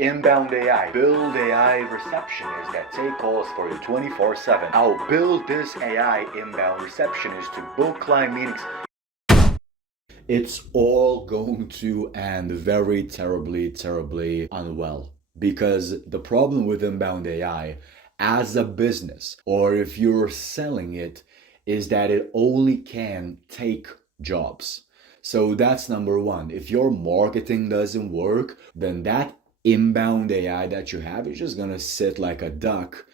Inbound AI. Build AI receptionists that take calls for you 24/7. I'll build this AI inbound receptionist to book client meetings. It's all going to end very terribly, terribly unwell. Because the problem with inbound AI as a business, or if you're selling it, is that it only can take jobs. So that's number one. If your marketing doesn't work, then that inbound AI that you have is just gonna sit like a duck,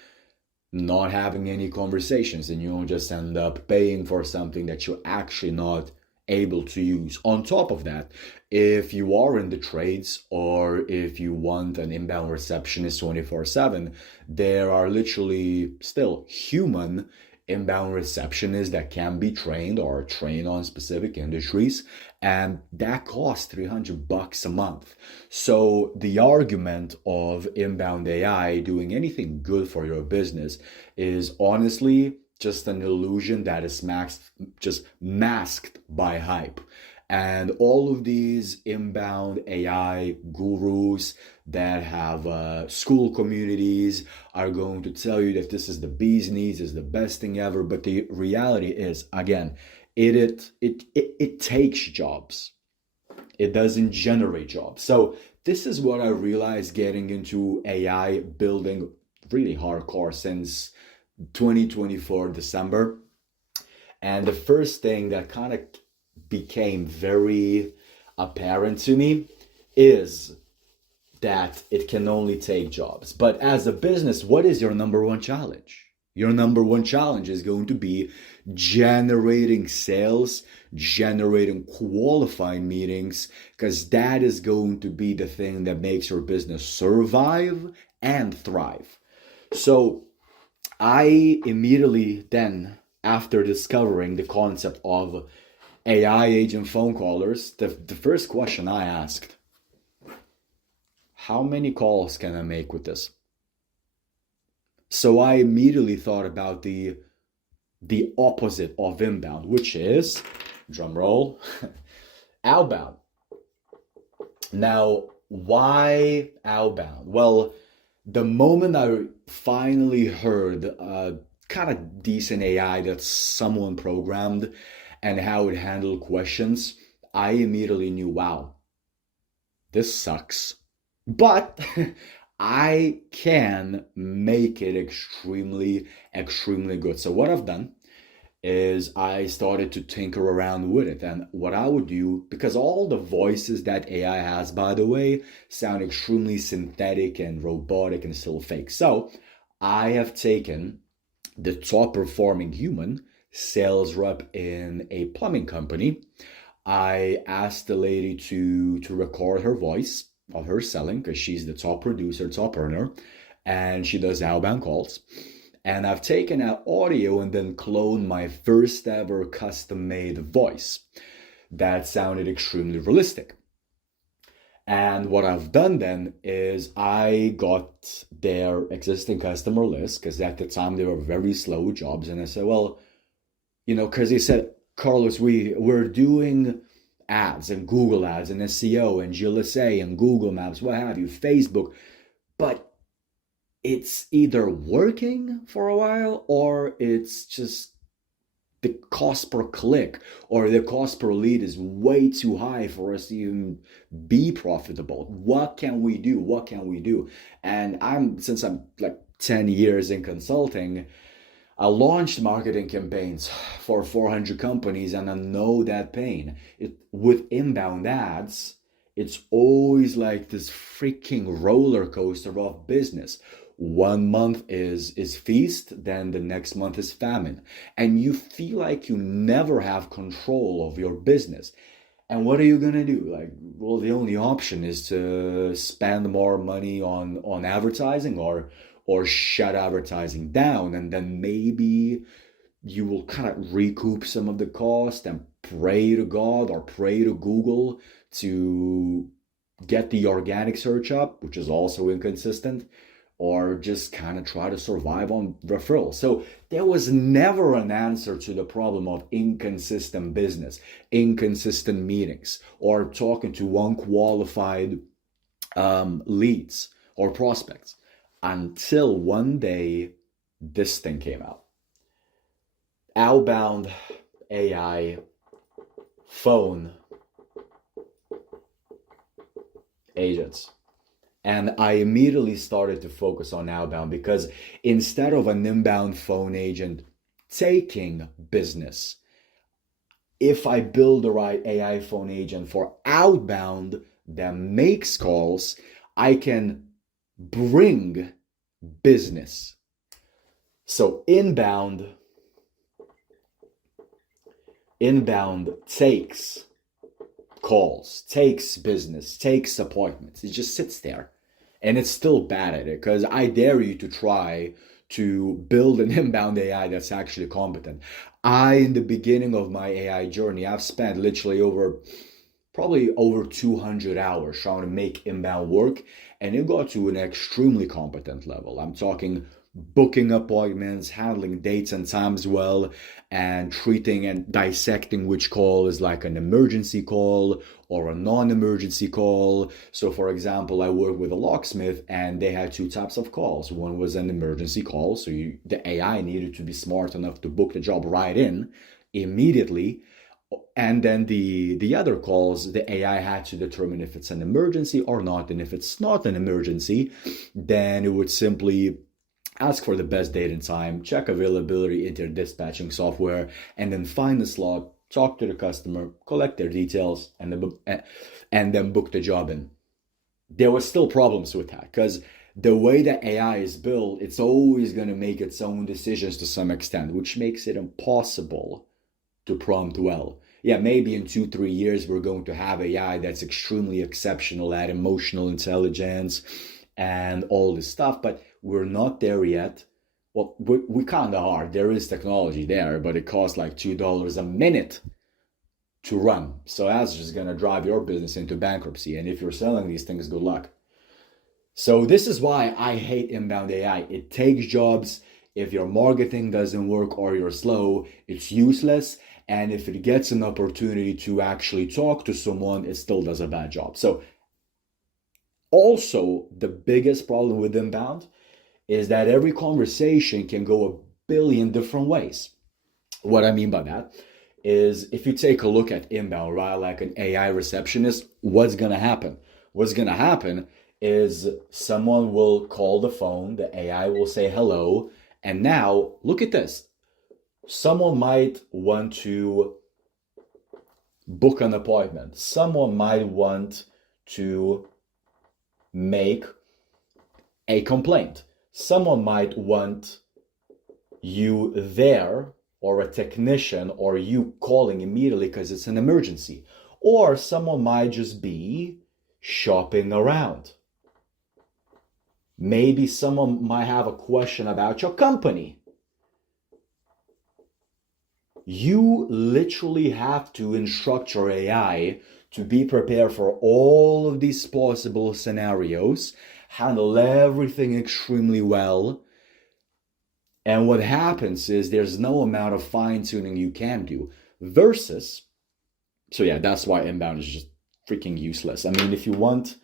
not having any conversations, and you'll just end up paying for something that you're actually not able to use. On top of that, if you are in the trades or if you want an inbound receptionist 24/7, there are literally still human inbound receptionists that can be trained or trained on specific industries, and that costs $300 a month. So the argument of inbound AI doing anything good for your business is honestly just an illusion that is just masked by hype. And all of these inbound AI gurus that have school communities are going to tell you that this is the bee's knees, is the best thing ever. But the reality is, again, it takes jobs. It doesn't generate jobs. So this is what I realized getting into AI building really hardcore since 2024 December. And the first thing that kind of became very apparent to me is that it can only take jobs. But as a business, what is your number one challenge? Your number one challenge is going to be generating sales, generating qualified meetings, because that is going to be the thing that makes your business survive and thrive. So I immediately then, after discovering the concept of AI agent phone callers, the first question I asked, how many calls can I make with this? So I immediately thought about the opposite of inbound, which is, drum roll, outbound. Now, why outbound? Well, the moment I finally heard a kind of decent AI that someone programmed and how it handled questions, I immediately knew, wow, this sucks. But I can make it extremely, extremely good. So what I've done is I started to tinker around with it. And what I would do, because all the voices that AI has, by the way, sound extremely synthetic and robotic and still fake. So I have taken the top performing human sales rep in a plumbing company. I asked the lady to record her voice of her selling because she's the top producer, top earner, and she does outbound calls. And I've taken out audio and then cloned my first ever custom made voice that sounded extremely realistic. And what I've done then is I got their existing customer list because at the time they were very slow jobs. And I said, well, because he said, Carlos, we're doing ads and Google ads and SEO and GLSA and Google Maps, what have you, Facebook, but it's either working for a while or it's just the cost per click or the cost per lead is way too high for us to even be profitable. What can we do? What can we do? And since I'm like 10 years in consulting, I launched marketing campaigns for 400 companies and I know that pain. With inbound ads, it's always like this freaking roller coaster of business. 1 month is feast, then the next month is famine. And you feel like you never have control of your business. And what are you gonna do? Like, well, the only option is to spend more money on advertising or shut advertising down, and then maybe you will kind of recoup some of the cost and pray to God or pray to Google to get the organic search up, which is also inconsistent, or just kind of try to survive on referrals. So there was never an answer to the problem of inconsistent business, inconsistent meetings, or talking to unqualified leads. or prospects. Until one day, this thing came out. Outbound AI phone agents. And I immediately started to focus on outbound because instead of an inbound phone agent taking business, if I build the right AI phone agent for outbound that makes calls, I can bring business. So inbound takes calls, takes business, takes appointments. It just sits there. And it's still bad at it because I dare you to try to build an inbound AI that's actually competent. In the beginning of my AI journey, I've spent literally probably over 200 hours trying to make inbound work, and it got to an extremely competent level. I'm talking booking appointments, handling dates and times well, and treating and dissecting which call is like an emergency call or a non-emergency call. So for example, I worked with a locksmith and they had two types of calls. One was an emergency call, so the AI needed to be smart enough to book the job right in immediately. And then the other calls, the AI had to determine if it's an emergency or not. And if it's not an emergency, then it would simply ask for the best date and time, check availability in their dispatching software, and then find the slot, talk to the customer, collect their details, and then book the job in. There was still problems with that because the way that AI is built, it's always going to make its own decisions to some extent, which makes it impossible to prompt well. Yeah, maybe in 2-3 years, we're going to have AI that's extremely exceptional at emotional intelligence and all this stuff, but we're not there yet. Well, we kind of are. There is technology there, but it costs like $2 a minute to run. So that's just going to drive your business into bankruptcy. And if you're selling these things, good luck. So this is why I hate inbound AI. It takes jobs. If your marketing doesn't work or you're slow, it's useless. And if it gets an opportunity to actually talk to someone, it still does a bad job. So also, the biggest problem with inbound is that every conversation can go a billion different ways. What I mean by that is if you take a look at inbound, right, like an AI receptionist, what's going to happen? What's going to happen is someone will call the phone, the AI will say hello, and now look at this. Someone might want to book an appointment. Someone might want to make a complaint. Someone might want you there, or a technician, or you calling immediately because it's an emergency. Or someone might just be shopping around. Maybe someone might have a question about your company. You literally have to instruct your AI to be prepared for all of these possible scenarios, handle everything extremely well. And what happens is there's no amount of fine-tuning you can do. Versus, so yeah, that's why inbound is just freaking useless. I mean, if you want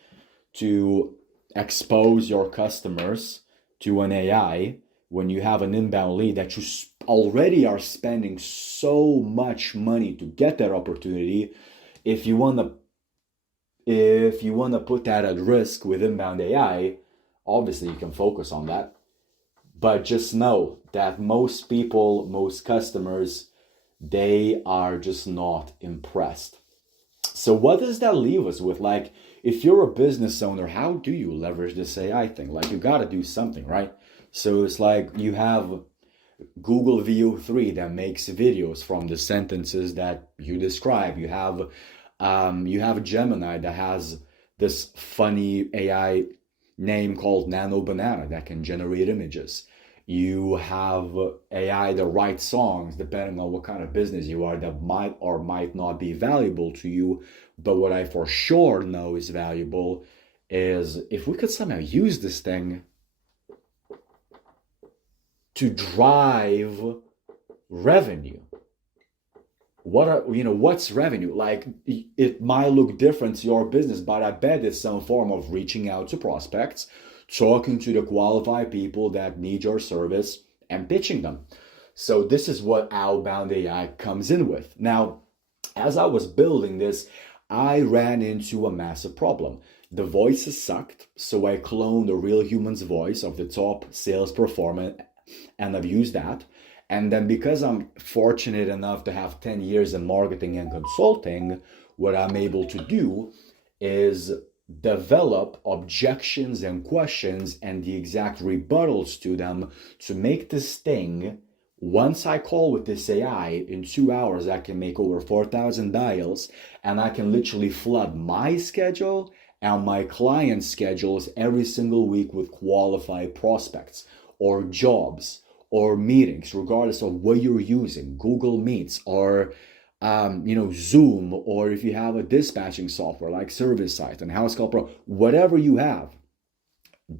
to expose your customers to an AI, when you have an inbound lead that you already are spending so much money to get that opportunity, if you want to put that at risk with inbound AI, obviously you can focus on that. But just know that most people, most customers, they are just not impressed. So what does that leave us with? Like, if you're a business owner, how do you leverage this AI thing? Like, you got to do something, right? So it's like you have Google VO3 that makes videos from the sentences that you describe. You have Gemini that has this funny AI name called Nano Banana that can generate images. You have AI that writes songs depending on what kind of business you are that might or might not be valuable to you. But what I for sure know is valuable is if we could somehow use this thing to drive revenue. What's revenue? Like, it might look different to your business, but I bet it's some form of reaching out to prospects talking to the qualified people that need your service and pitching them. So this is what outbound AI comes in with. Now, as I was building this, I ran into a massive problem. The voices sucked, so I cloned a real human's voice of the top sales performer, and I've used that. And then because I'm fortunate enough to have 10 years in marketing and consulting, what I'm able to do is develop objections and questions and the exact rebuttals to them to make this thing. Once I call with this AI, in 2 hours, I can make over 4,000 dials, and I can literally flood my schedule and my clients' schedules every single week with qualified prospects or jobs or meetings, regardless of what you're using, Google Meets or Zoom, or if you have a dispatching software like ServiceSight and HouseCall Pro, whatever you have.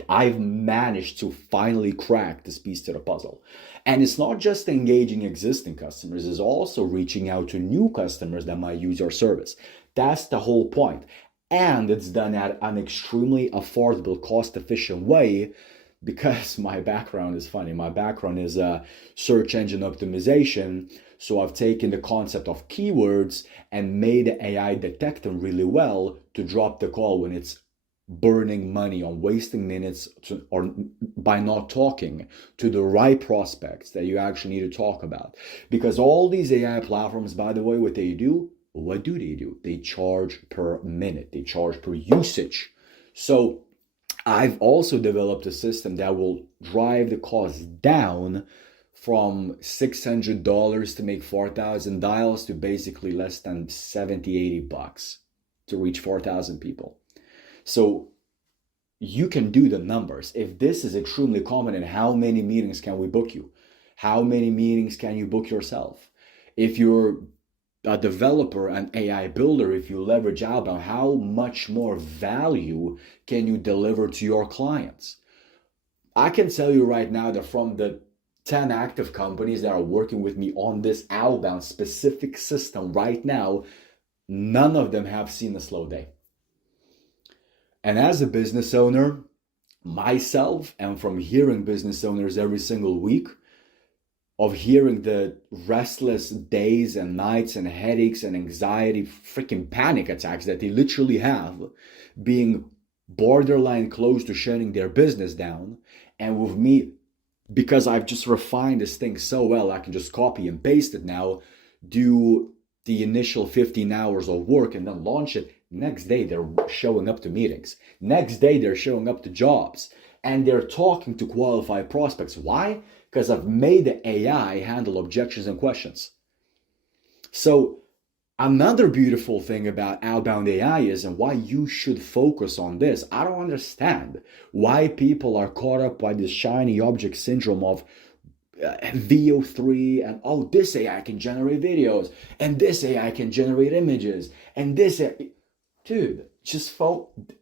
I've managed to finally crack this piece to the puzzle. And it's not just engaging existing customers, it's also reaching out to new customers that might use your service. That's the whole point. And it's done at an extremely affordable, cost-efficient way, because my background is funny. My background is search engine optimization. So I've taken the concept of keywords and made the AI detect them really well to drop the call when it's burning money on wasting minutes or by not talking to the right prospects that you actually need to talk about. Because all these AI platforms, by the way, what do? What do? They charge per minute. They charge per usage. So I've also developed a system that will drive the cost down from $600 to make 4,000 dials to basically less than $70-$80 to reach 4,000 people. So you can do the numbers. If this is extremely common, and how many meetings can we book you? How many meetings can you book yourself? If you're a developer, an AI builder, if you leverage outbound, how much more value can you deliver to your clients? I can tell you right now that from the 10 active companies that are working with me on this outbound specific system right now, none of them have seen a slow day. And as a business owner, myself, and from hearing business owners every single week, of hearing the restless days and nights and headaches and anxiety, freaking panic attacks that they literally have, being borderline close to shutting their business down. And with me, because I've just refined this thing so well, I can just copy and paste it now, do the initial 15 hours of work and then launch it. Next day, they're showing up to meetings. Next day, they're showing up to jobs. And they're talking to qualified prospects. Why? Because I've made the AI handle objections and questions. So another beautiful thing about outbound AI is, and why you should focus on this. I don't understand why people are caught up by this shiny object syndrome of VO3 and, oh, this AI can generate videos and this AI can generate images and this AI. Dude,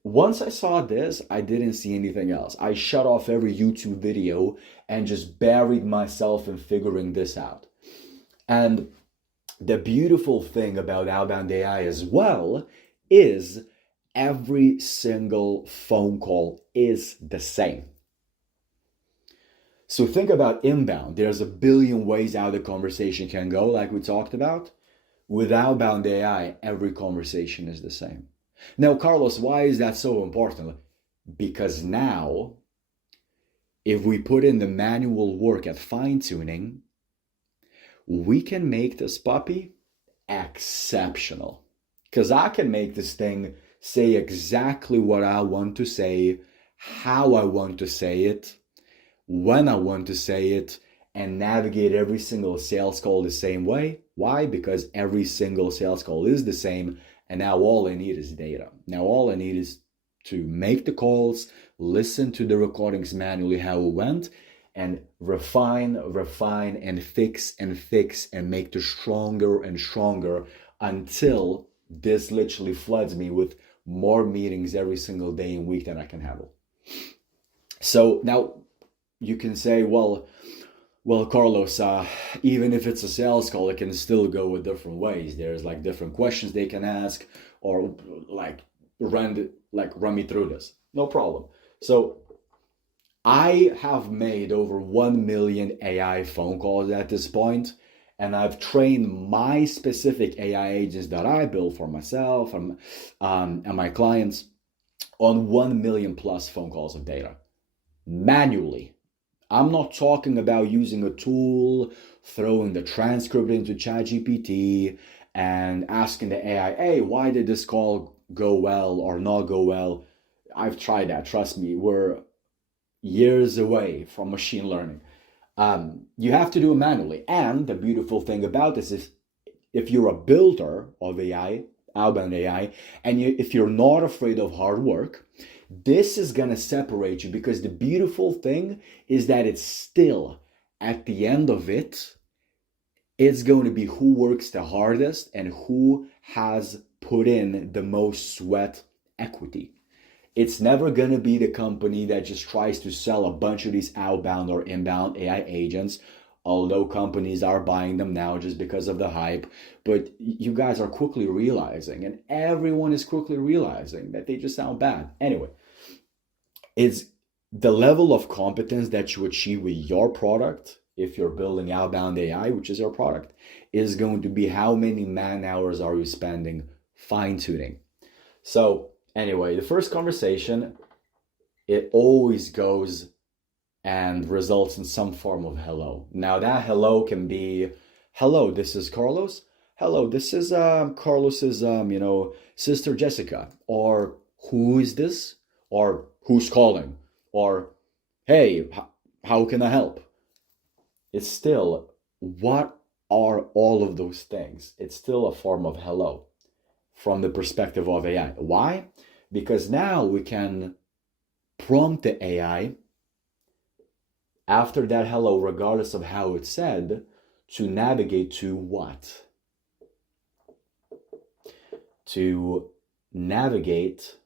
once I saw this, I didn't see anything else. I shut off every YouTube video and just buried myself in figuring this out. And the beautiful thing about outbound AI as well is every single phone call is the same. So think about inbound. There's a billion ways how the conversation can go, like we talked about. With outbound AI, every conversation is the same. Now, Carlos, why is that so important? Because now, if we put in the manual work at fine-tuning, we can make this puppy exceptional. Because I can make this thing say exactly what I want to say, how I want to say it, when I want to say it, and navigate every single sales call the same way. Why? Because every single sales call is the same. And now all I need is data. Now all I need is to make the calls, listen to the recordings manually how it went, and refine, and fix, and make it stronger and stronger until this literally floods me with more meetings every single day and week than I can handle. So now you can say, well, Carlos, even if it's a sales call, it can still go with different ways. There's like different questions they can ask, or like run me through this. No problem. So I have made over 1 million AI phone calls at this point, and I've trained my specific AI agents that I build for myself and my clients on 1 million plus phone calls of data manually. I'm not talking about using a tool, throwing the transcript into ChatGPT and asking the AI, hey, why did this call go well or not go well? I've tried that. Trust me, we're years away from machine learning. You have to do it manually. And the beautiful thing about this is if you're a builder of AI, outbound AI, and if you're not afraid of hard work, this is going to separate you because the beautiful thing is that it's still at the end of it, it's going to be who works the hardest and who has put in the most sweat equity. It's never going to be the company that just tries to sell a bunch of these outbound or inbound AI agents, although companies are buying them now just because of the hype. But you guys are quickly realizing, and everyone is quickly realizing, that they just sound bad. Anyway, it's the level of competence that you achieve with your product, if you're building outbound AI, which is your product, is going to be how many man hours are you spending fine tuning. So anyway, the first conversation, it always goes and results in some form of hello. Now that hello can be, hello, this is Carlos. Hello, this is Carlos's sister Jessica. Or who is this? Or who's calling? Or hey, how can I help? It's still, what are all of those things? It's still a form of hello from the perspective of AI. Why? Because now we can prompt the AI after that hello, regardless of how it's said, to navigate to what? To navigate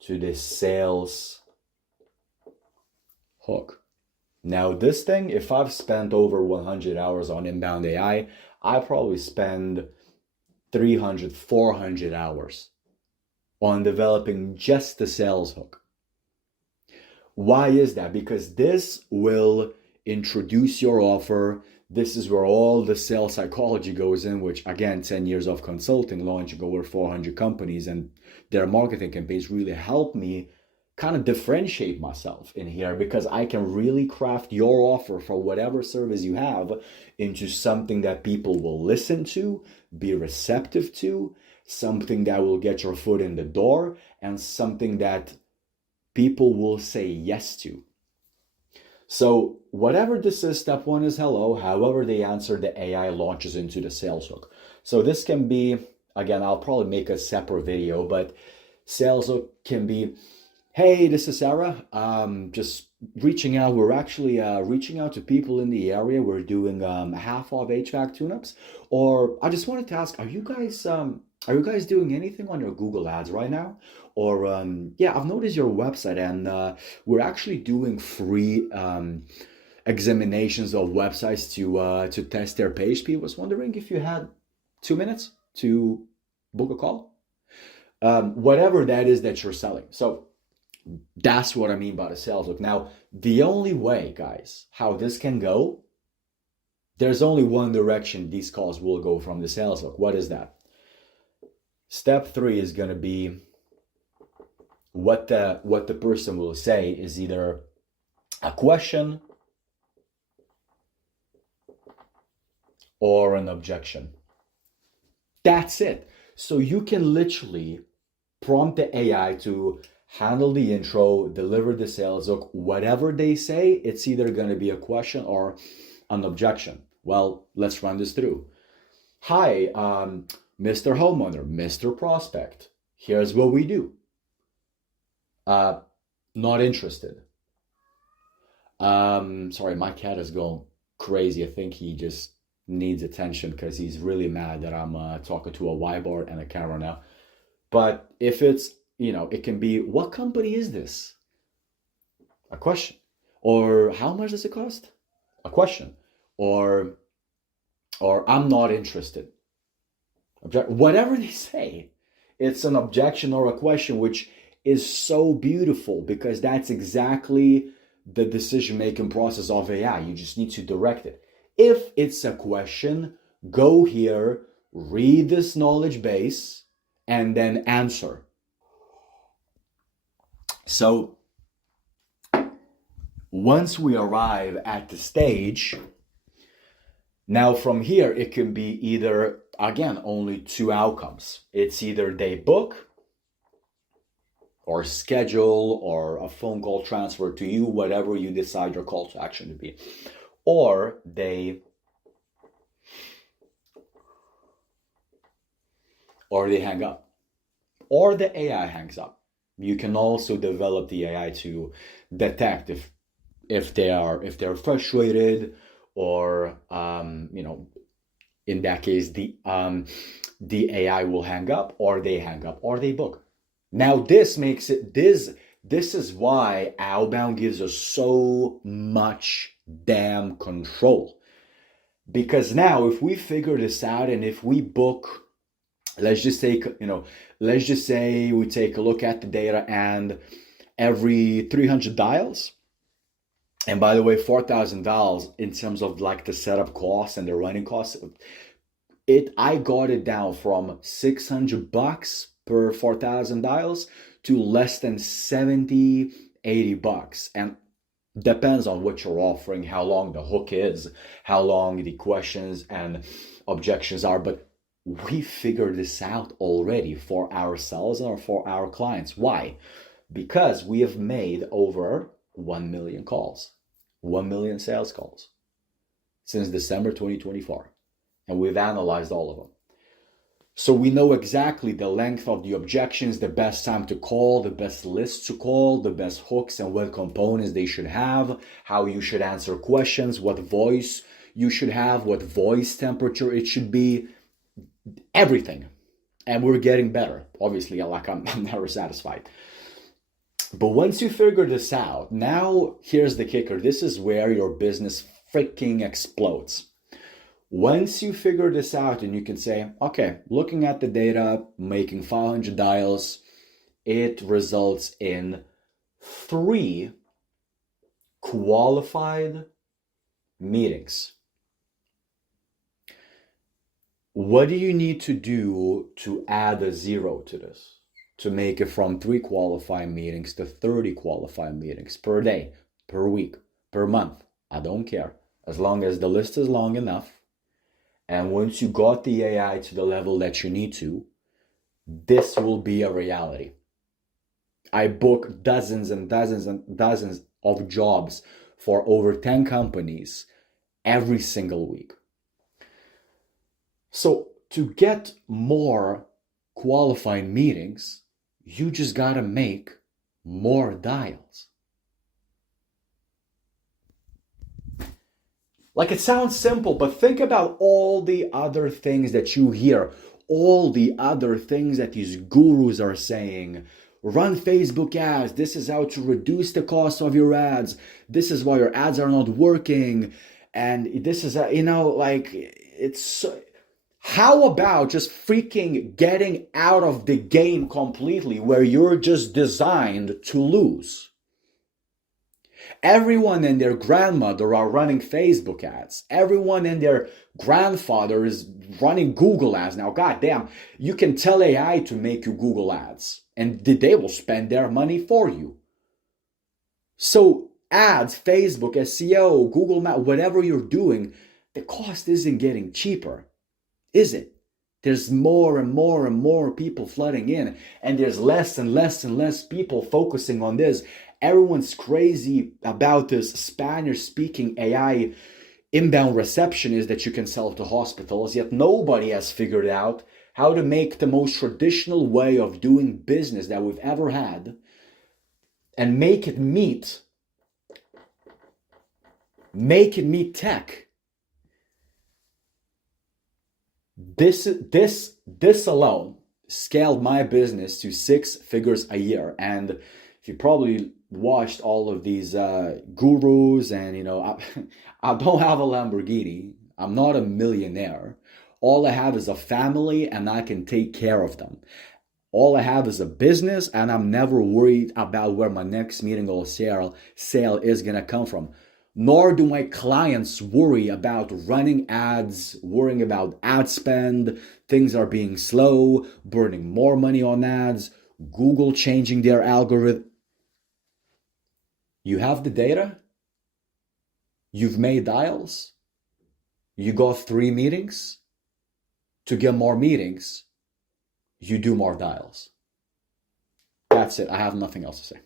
to the sales hook. Now this thing, if I've spent over 100 hours on inbound AI, I probably spend 300, 400 hours on developing just the sales hook. Why is that? Because this will introduce your offer. This is where all the sales psychology goes in, which again, 10 years of consulting, launching over 400 companies and their marketing campaigns really help me kind of differentiate myself in here, because I can really craft your offer for whatever service you have into something that people will listen to, be receptive to, something that will get your foot in the door, and something that people will say yes to. So whatever this is, step one is hello. However they answer, the AI launches into the sales hook. So this can be, again, I'll probably make a separate video, but sales hook can be, hey, this is Sarah. Just reaching out. We're actually reaching out to people in the area. We're doing half of HVAC tune-ups. Or I just wanted to ask, are you guys doing anything on your Google Ads right now? Or yeah, I've noticed your website, and we're actually doing free examinations of websites to test their page speed. Was wondering if you had 2 minutes to book a call. Whatever that is that you're selling. So that's what I mean by the sales hook. Now, the only way, guys, how this can go, there's only one direction these calls will go from the sales hook. What is that? Step 3 is going to be what the person will say is either a question or an objection. That's it. So you can literally prompt the AI to handle the intro, deliver the sales hook. Whatever they say, it's either going to be a question or an objection. Well, let's run this through. Hi, Mr. Homeowner, Mr. Prospect. Here's what we do. Not interested. Sorry, my cat is going crazy. I think he just needs attention because he's really mad that I'm talking to a whiteboard and a camera now. But if it's, it can be, what company is this? A question. Or how much does it cost? A question. Or I'm not interested. Whatever they say, it's an objection or a question, which is so beautiful because that's exactly the decision-making process of AI. You just need to direct it. If it's a question, go here, read this knowledge base, and then answer. So once we arrive at the stage, now from here, it can be either, again, only two outcomes. It's either they book or schedule or a phone call transfer to you, whatever you decide your call to action to be. Or they hang up. Or the AI hangs up. You can also develop the AI to detect if they're frustrated, or in that case the AI will hang up, or they hang up, or they book. Now this makes it this is why Outbound gives us so much damn control. Because now if we figure this out, and if we book, let's just say we take a look at the data, and every 300 dials, and by the way, $4,000 in terms of like the setup costs and the running costs, I got it down from $600 per 4,000 dials to less than $70-$80, and depends on what you're offering, how long the hook is, how long the questions and objections are. But we figured this out already for ourselves or for our clients. Why? Because we have made over 1 million calls, 1 million sales calls since December 2024. And we've analyzed all of them. So we know exactly the length of the objections, the best time to call, the best list to call, the best hooks and what components they should have, how you should answer questions, what voice you should have, what voice temperature it should be, everything. And we're getting better. Obviously, I'm never satisfied. But once you figure this out, now here's the kicker. This is where your business freaking explodes. Once you figure this out and you can say, okay, looking at the data, making 500 dials, it results in 3 qualified meetings. What do you need to do to add a 0 to this? To make it from 3 qualified meetings to 30 qualified meetings per day, per week, per month. I don't care. As long as the list is long enough. And once you got the AI to the level that you need to, this will be a reality. I book dozens and dozens and dozens of jobs for over 10 companies every single week. So to get more qualified meetings, you just gotta make more dials. Like, it sounds simple, but think about all the other things that you hear, all the other things that these gurus are saying. Run Facebook ads. This is how to reduce the cost of your ads. This is why your ads are not working. And this is, it's... How about just freaking getting out of the game completely, where you're just designed to lose? Everyone and their grandmother are running Facebook ads. Everyone and their grandfather is running Google ads. Now, goddamn, you can tell AI to make you Google ads, and they will spend their money for you. So ads, Facebook, SEO, Google Maps, whatever you're doing, the cost isn't getting cheaper, is it? There's more and more and more people flooding in, and there's less and less and less people focusing on this. Everyone's crazy about this Spanish-speaking AI inbound receptionist that you can sell to hospitals, yet nobody has figured out how to make the most traditional way of doing business that we've ever had and make it meet tech. This alone scaled my business to 6 figures a year. And if you probably watched all of these gurus, and I don't have a Lamborghini, I'm not a millionaire. All I have is a family, and I can take care of them. All I have is a business, and I'm never worried about where my next meeting or sale is gonna come from. Nor do my clients worry about running ads, worrying about ad spend, things are being slow, burning more money on ads, Google changing their algorithm. You have the data, you've made dials, you got 3 meetings. To get more meetings, you do more dials. That's it. I have nothing else to say.